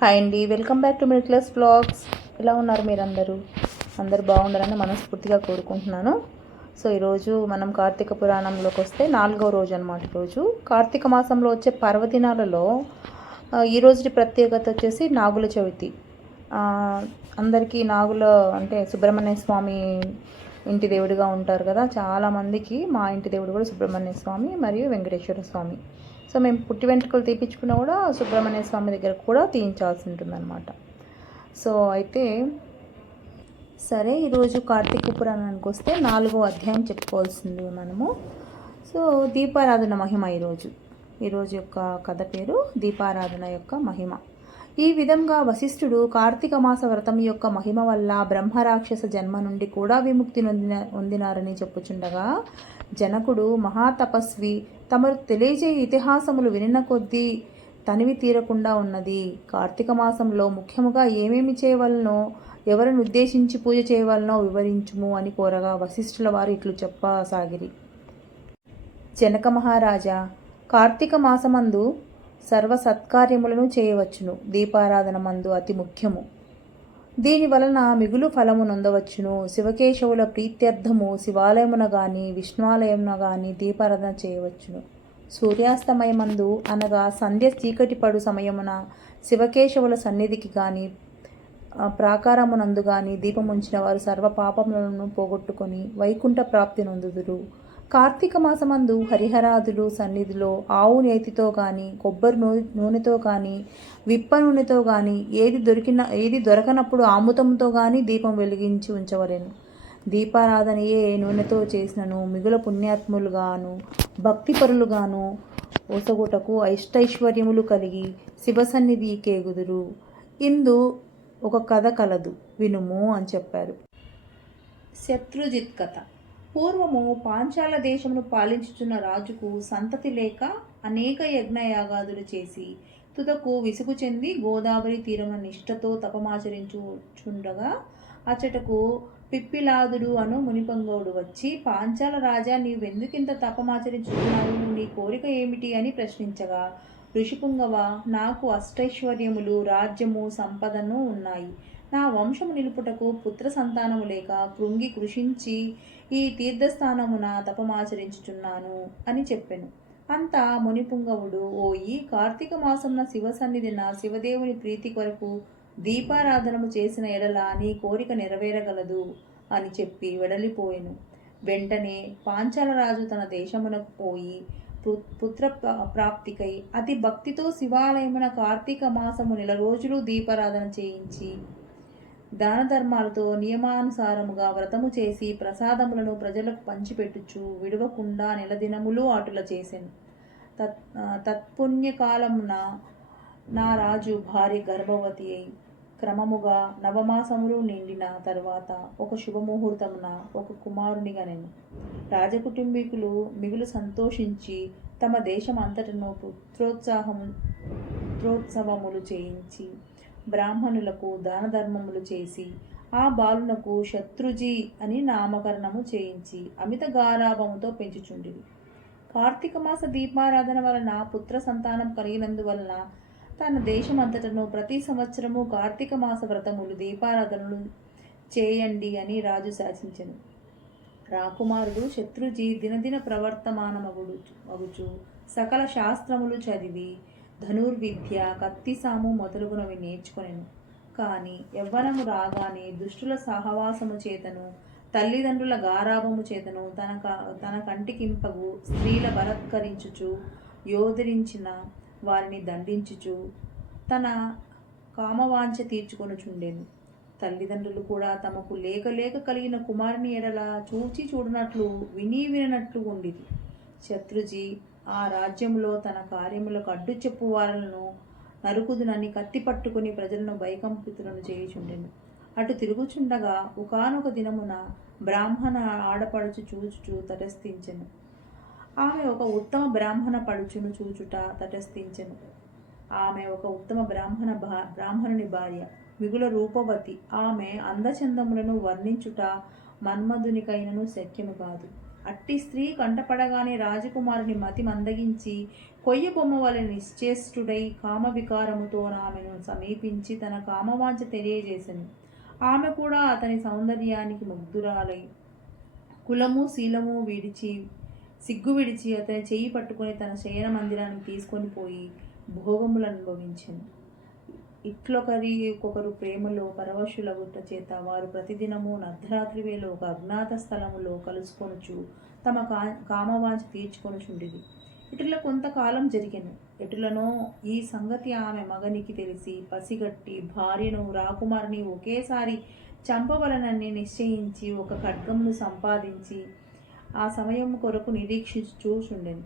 Hi అండి welcome back to మిడిక్లస్ blogs ఎలా ఉన్నారు మీరందరూ? అందరూ బాగుండాలని మనస్ఫూర్తిగా కోరుకుంటున్నాను. సో ఈరోజు మనం కార్తీక పురాణంలోకి వస్తే నాలుగవ రోజు అనమాట ఈరోజు. కార్తీక మాసంలో వచ్చే పర్వదినాలలో ఈరోజు ఈ రోజు ప్రత్యేకత వచ్చేసి నాగుల చవితి. అందరికీ నాగుల అంటే సుబ్రహ్మణ్య స్వామి ఇంటి దేవుడిగా ఉంటారు కదా చాలామందికి మా ఇంటి దేవుడు కూడా సుబ్రహ్మణ్య స్వామి మరియు వెంకటేశ్వర స్వామి. సో మేము పుట్టి వెంట్రుకలు తీపించుకున్నా కూడా సుబ్రహ్మణ్య స్వామి దగ్గర కూడా తీయించాల్సి ఉంటుందన్నమాట సో అయితే సరే ఈరోజు కార్తీక పురాణానికి వస్తే నాలుగో అధ్యాయం చెప్పుకోవాల్సింది మనము. సో దీపారాధన మహిమ ఈరోజు. ఈరోజు యొక్క కథ పేరు దీపారాధన యొక్క మహిమ. ఈ విధంగా వశిష్ఠుడు కార్తీక మాస వ్రతం యొక్క మహిమ వల్ల బ్రహ్మరాక్షస జన్మ నుండి కూడా విముక్తి నొందిన పొందినారని చెప్పుచుండగా జనకుడు మహాతపస్వి తమరు తెలియజే ఇతిహాసములు వినిన కొద్దీ తనివి తీరకుండా ఉన్నది. కార్తీక మాసంలో ముఖ్యముగా ఏమేమి చేయవలనో ఎవరిని ఉద్దేశించి పూజ చేయవలనో వివరించుము అని కోరగా వశిష్ఠుల వారు ఇట్లు చెప్పసాగిరి. జనక మహారాజా కార్తీక మాసమందు సర్వ సత్కార్యములను చేయవచ్చును. దీపారాధన మందు అతి ముఖ్యము. దీని వలన మిగులు ఫలము నొందవచ్చును. శివకేశవుల ప్రీత్యర్థము శివాలయమున గాని విష్ణువాలయమున గాని దీపారాధన చేయవచ్చును. సూర్యాస్తమయమందు అనగా సంధ్య చీకటి పడు సమయమున శివకేశవుల సన్నిధికి గాని ప్రాకారమునందు గాని దీపముంచిన వారు సర్వ పాపములను పోగొట్టుకొని వైకుంఠ ప్రాప్తి నొందుదురు. కార్తీక మాసమందు హరిహరాదులు సన్నిధిలో ఆవు నేతితో కానీ కొబ్బరి నూ నూనెతో కానీ విప్ప నూనెతో కానీ ఏది దొరికిన ఏది దొరకనప్పుడు ఆముతంతో కానీ దీపం వెలిగించి ఉంచవలెను. దీపారాధనయే నూనెతో చేసినను మిగుల పుణ్యాత్ములుగాను భక్తిపరులుగాను ఒసగుటకు అష్టైశ్వర్యములు కలిగి శివసన్నిధి కేగుదురు. ఇందు ఒక కథ కలదు వినుము అని చెప్పారు. శత్రుజిత్ కథ. పూర్వము పాంచాల దేశమును పాలించుచున్న రాజుకు సంతతి లేక అనేక యజ్ఞయాగాదులు చేసి తుదకు విసుగు చెంది గోదావరి తీరమున నిష్ఠతో తపమాచరించుచుండగా అచటకు పిప్పిలాదుడు అను మునిపంగవుడు వచ్చి పాంచాల రాజా నీవెందుకింత తపమాచరించుతున్నావు నీ కోరిక ఏమిటి? అని ప్రశ్నించగా ఋషిపుంగవ నాకు అష్టైశ్వర్యములు రాజ్యము సంపదను ఉన్నాయి. నా వంశము నిలుపుటకు పుత్ర సంతానము లేక కృంగి కృషించి ఈ తీర్థస్థానమున తపమాచరించుచున్నాను అని చెప్పెను. అంతా మునిపుంగవుడు ఓయి కార్తీక మాసమున శివ సన్నిధిన శివదేవుని ప్రీతి కొరకు దీపారాధనము చేసిన ఎడల నీ కోరిక నెరవేరగలదు అని చెప్పి వెడలిపోయెను. వెంటనే పాంచాలరాజు తన దేశమునకు పోయి పుత్ర ప్రాప్తికై అతి భక్తితో శివాలయమున కార్తీక మాసము నెల రోజులు దీపారాధన చేయించి దాన ధర్మాలతో నియమానుసారముగా వ్రతము చేసి ప్రసాదములను ప్రజలకు పంచిపెట్టుచు విడవకుండా నెలదినములు అటుల చేసెను. తత్ తత్పుణ్యకాలమున నా రాజు భార్య గర్భవతి అయి క్రమముగా నవమాసములు నిండిన తర్వాత ఒక శుభముహూర్తమున ఒక కుమారునిగా నేను రాజకుటుంబీకులు మిగులు సంతోషించి తమ దేశం అంతటను పుత్రోత్సాహము పుత్రోత్సవములు చేయించి బ్రాహ్మణులకు దాన ధర్మములు చేసి ఆ బాలునకు శత్రుజీ అని నామకరణము చేయించి అమిత గారాభముతో పెంచుచుండిరి. కార్తీక మాస దీపారాధన వలన పుత్ర సంతానం కలిగినందువలన తన దేశమంతటను ప్రతి సంవత్సరము కార్తీక మాస వ్రతములు దీపారాధనలు చేయండి అని రాజు శాసించెను. రాకుమారుడు శత్రుజీ దినదిన ప్రవర్తమానమగుడు మగుచు సకల శాస్త్రములు చదివి ధనుర్విద్య కత్తిసాము మొదలుగునవి నేర్చుకొనెను. కానీ యవ్వనము రాగానే దుష్టుల సహవాసము చేతను తల్లిదండ్రుల గారాభము చేతను తన క- తన కంటికింపగు స్త్రీల బలత్కరించుచు యోధరించిన వారిని దండించుచు తన కామవాంఛ తీర్చుకొనుచుండెను. తల్లిదండ్రులు కూడా తమకు లేక లేక కలిగిన కుమారుని ఎడల చూచి చూడనట్లు విని వినట్లు ఉండిది శత్రుజీ ఆ రాజ్యంలో తన కార్యములకు అడ్డు చెప్పు వారలను నరుకుదునని కత్తి పట్టుకుని ప్రజలను భయకంపితులను చేయుచుండెను. అటు తిరుగుచుండగా ఒకానొక దినమున బ్రాహ్మణ ఆడపడుచు చూచుచు తటస్థించెను. ఆమె ఒక ఉత్తమ బ్రాహ్మణ పడుచును చూచుట తటస్థించెను. ఆమె ఒక ఉత్తమ బ్రాహ్మణ భా బ్రాహ్మణుని భార్య. మిగుల రూపవతి. ఆమె అందచందములను వర్ణించుట మన్మధునికైనను శక్యము కాదు. అట్టి స్త్రీ కంటపడగానే రాజకుమారుని మతి మందగించి కొయ్య బొమ్మ వలె నిశ్చేష్టుడై కామవికారముతో ఆమెను సమీపించి తన కామవాంఛ తెలియజేసింది ఆమె కూడా అతని సౌందర్యానికి ముగ్ధురాలై కులము శీలము విడిచి సిగ్గు విడిచి అతని చెయ్యి పట్టుకొని తన శయన మందిరానికి తీసుకొని పోయి భోగములు అనుభవించింది ఇట్లొకరి ఒకరు ప్రేమలో పరవశులగుట చేత వారు ప్రతిదినము అర్ధరాత్రి వేళ ఒక అజ్ఞాత స్థలములో కలుసుకొనుచు తమ కా కామవాంఛ తీర్చుకొనుచుండిది ఇటుల కొంతకాలం జరిగింది ఎటులనో ఈ సంగతి ఆమె మగనికి తెలిసి పసిగట్టి భార్యను రాకుమారిని ఒకేసారి చంపవలనని నిశ్చయించి ఒక ఖడ్గమును సంపాదించి ఆ సమయం కొరకు నిరీక్షించుచుండెను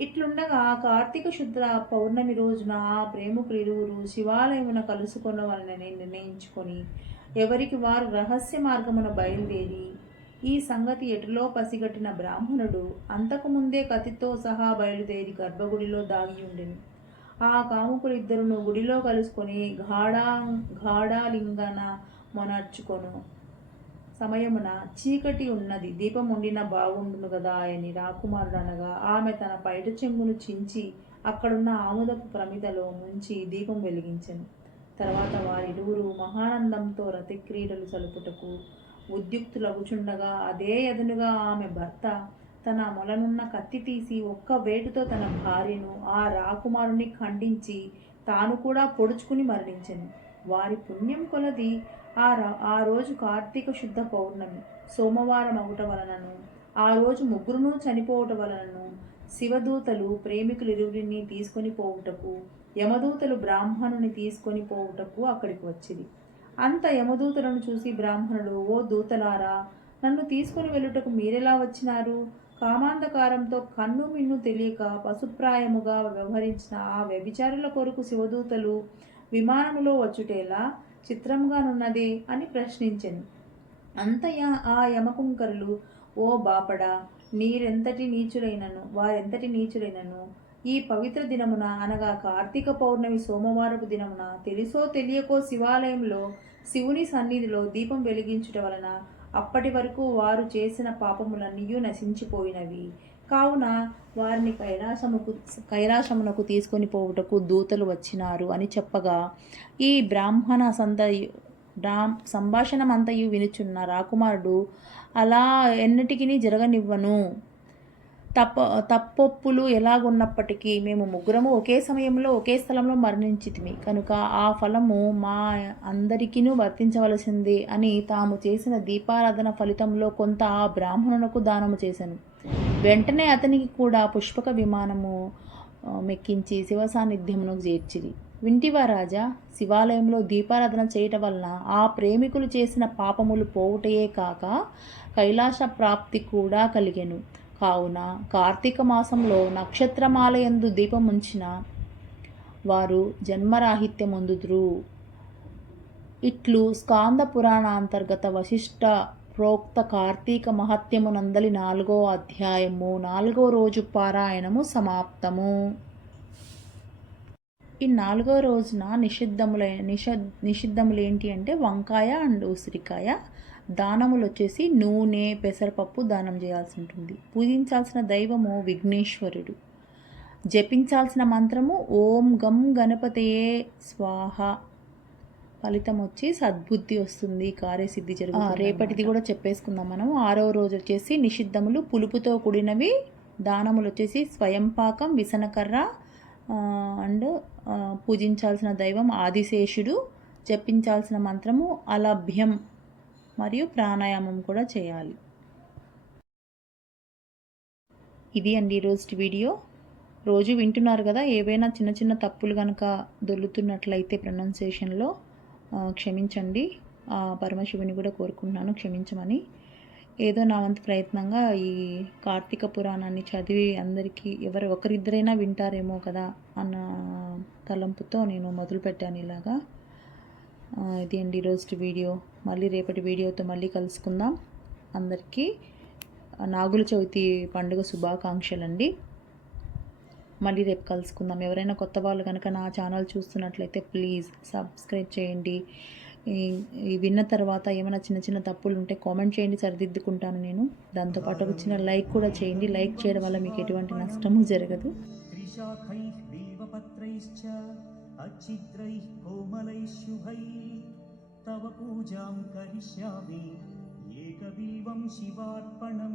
ఇట్లుండగా కార్తీక శుద్ధ పౌర్ణమి రోజున ఆ ప్రేమికులు శివాలయమున కలుసుకొనవలనని నిర్ణయించుకొని ఎవరికి వారు రహస్య మార్గమున బయలుదేరి ఈ సంగతి ఎటులో పసిగట్టిన బ్రాహ్మణుడు అంతకుముందే కత్తితో సహా బయలుదేరి గర్భగుడిలో దాగి ఉండెను ఆ కాముకులిద్దరును గుడిలో కలుసుకొని ఘాడా ఘాడాలింగన మొనర్చుకొను. సమయమున చీకటి ఉన్నది. దీపం ఉండిన బాగుండును కదా అని రాకుమారుడు అనగా ఆమె తన పైట చెంగును చించి అక్కడున్న ఆముదపు ప్రమిదలో ముంచి దీపం వెలిగించెను. తర్వాత వారిరువురు మహానందంతో రతిక్రీడలు సలుపుటకు ఉద్యుక్తులగుచుండగా అదే ఎదునుగా ఆమె భర్త తన మొలనున్న కత్తి తీసి ఒక్క వేటుతో తన భార్యను ఆ రాకుమారుని ఖండించి తాను కూడా పొడుచుకుని మరణించెను. వారి పుణ్యం కొలది ఆ ఆ రోజు కార్తీక శుద్ధ పౌర్ణమి సోమవారం అవుట వలనను ఆ రోజు ముగ్గురును చనిపోవట వలనను శివదూతలు ప్రేమికులిరువురిని తీసుకొని పోవుటకు యమదూతలు బ్రాహ్మణుని తీసుకొని పోవుటకు అక్కడికి వచ్చింది అంత యమదూతలను చూసి బ్రాహ్మణుడు ఓ దూతలారా నన్ను తీసుకుని వెళ్ళుటకు మీరెలా వచ్చినారు? కామాంధకారంతో కన్ను మిన్ను తెలియక పశుప్రాయముగా వ్యవహరించిన ఆ వ్యభిచారుల కొరకు శివదూతలు విమానములో వచ్చుటేలా చిత్రంగానున్నది అని ప్రశ్నించెను. అంతయ ఆ యమకుంకరులు ఓ బాపడా నీరెంతటి నీచులైనను వారెంతటి నీచులైనను ఈ పవిత్ర దినమున అనగా కార్తీక పౌర్ణమి సోమవారపు దినమున తెలుసో తెలియకో శివాలయంలో శివుని సన్నిధిలో దీపం వెలిగించుట వలన అప్పటి వరకు వారు చేసిన పాపములన్నీ నశించిపోయినవి. కావున వారిని కైలాసముకు కైలాసమునకు తీసుకొని పోవుటకు దూతలు వచ్చినారు అని చెప్పగా ఈ బ్రాహ్మణ సందయు రామ్ సంభాషణమంతయు వినుచున్న రాకుమారుడు అలా ఎన్నటికి జరగనివ్వను. తప్ప తప్పొప్పులు ఎలాగున్నప్పటికీ మేము ముగ్గురము ఒకే సమయంలో ఒకే స్థలంలో మరణించితిమి. కనుక ఆ ఫలము మా అందరికీనూ వర్తించవలసింది అని తాము చేసిన దీపారాధన ఫలితంలో కొంత ఆ బ్రాహ్మణునకు దానము చేశాను వెంటనే అతనికి కూడా పుష్పక విమానము మెక్కించి శివ సాన్నిధ్యమును చేర్చిరి. వింటివా రాజా శివాలయంలో దీపారాధన చేయటం వలన ఆ ప్రేమికులు చేసిన పాపములు పోవుటయే కాక కైలాస ప్రాప్తి కూడా కలిగెను. కావున కార్తీక మాసంలో నక్షత్రమాలయందు దీపం ఉంచిన వారు జన్మరాహిత్యమొందుదురు. ఇట్లు స్కాంద పురాణాంతర్గత వశిష్ట ప్రోక్త కార్తీక మహత్యమునందలి నాలుగో అధ్యాయము. నాలుగో రోజు పారాయణము సమాప్తము. ఈ నాలుగో రోజున నిషిద్ధములైన నిష నిషిద్ధములు ఏంటి అంటే వంకాయ అండ్ ఉసిరికాయ దానములు వచ్చేసి నూనె పెసరపప్పు దానం చేయాల్సి ఉంటుంది పూజించాల్సిన దైవము విఘ్నేశ్వరుడు. జపించాల్సిన మంత్రము ఓం గం గణపతయే స్వాహ ఫలితం వచ్చి సద్బుద్ధి వస్తుంది కార్యసిద్ధి జరుగుతుంది రేపటిది కూడా చెప్పేసుకుందాం మనం ఆరో రోజు వచ్చేసి నిషిద్ధములు పులుపుతో కూడినవి దానములు వచ్చేసి స్వయం పాకం విసనకర్ర అండ్ పూజించాల్సిన దైవం ఆదిశేషుడు జపించాల్సిన మంత్రము అలభ్యం మరియు ప్రాణాయామం కూడా చేయాలి. ఇది అండి ఈరోజు వీడియో. రోజు వింటున్నారు కదా ఏవైనా చిన్న చిన్న తప్పులు కనుక దొల్లుతున్నట్లయితే ప్రొనౌన్సియేషన్లో. క్షమించండి. ఆ పరమశివుని కూడా కోరుకుంటున్నాను క్షమించమని. ఏదో నా వంతు ప్రయత్నంగా ఈ కార్తీక పురాణాన్ని చదివి అందరికీ ఎవరు ఒకరిద్దరైనా వింటారేమో కదా అన్న తలంపుతో నేను మొదలుపెట్టాను ఇలాగా. ఇది అండి ఈరోజు వీడియో. మళ్ళీ రేపటి వీడియోతో మళ్ళీ కలుసుకుందాం. అందరికీ నాగుల చవితి పండుగ శుభాకాంక్షలు అండి మళ్ళీ రేపు కలుసుకుందాం. ఎవరైనా కొత్త వాళ్ళు కనుక నా ఛానల్ చూస్తున్నట్లయితే ప్లీజ్ సబ్స్క్రైబ్ చేయండి. విన్న తర్వాత ఏమైనా చిన్న చిన్న తప్పులు ఉంటే కామెంట్ చేయండి సరిదిద్దుకుంటాను నేను. దాంతోపాటు ఒక చిన్న లైక్ కూడా చేయండి. లైక్ చేయడం వల్ల మీకు ఎటువంటి నష్టము జరగదు. తవ పూజాం కరిష్యామి ఏకదీవం శివార్పణం